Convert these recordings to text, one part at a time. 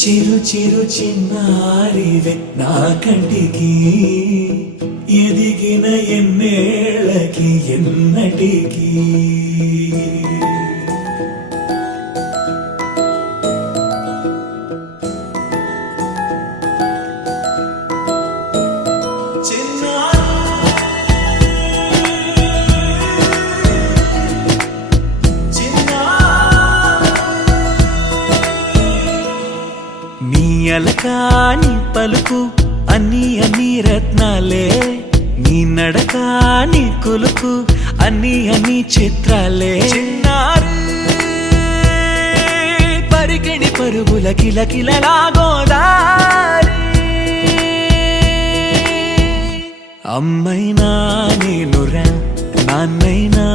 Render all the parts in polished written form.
చిరు చిరు చిన్నారివే నా కంటికి ఎదిగిన ఎన్నేళ్ళకి ఎన్నటికి అలకాని పలుకు అన్ని అన్ని రత్నాలే నీ నడకాని కులుకు అన్ని అన్ని చిత్రాలే చిన్నారు పరికిణి పరుగుల కిలకిలలాగోదారి అమ్మైనా నేనురా నాన్నైనా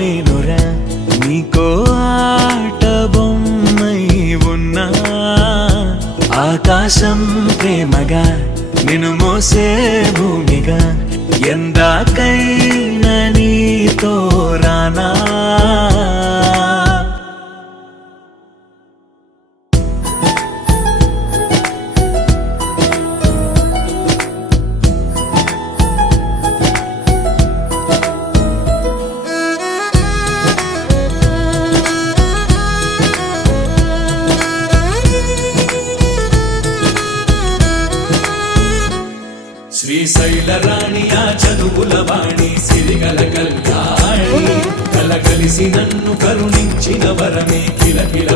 నేనురా నీకో ఆట బొమ్మై ఉన్నా ఆకాశం ప్రేమగా నిన్ను మోసే భూమిగా ఎందాకైనా నీతో రానా శ్రీశైల రాణి ఆ చదువుల వాణి సిరిగల కళ్యాణి కలగలిసి నన్ను కరుణించిన వరమే కిలకిల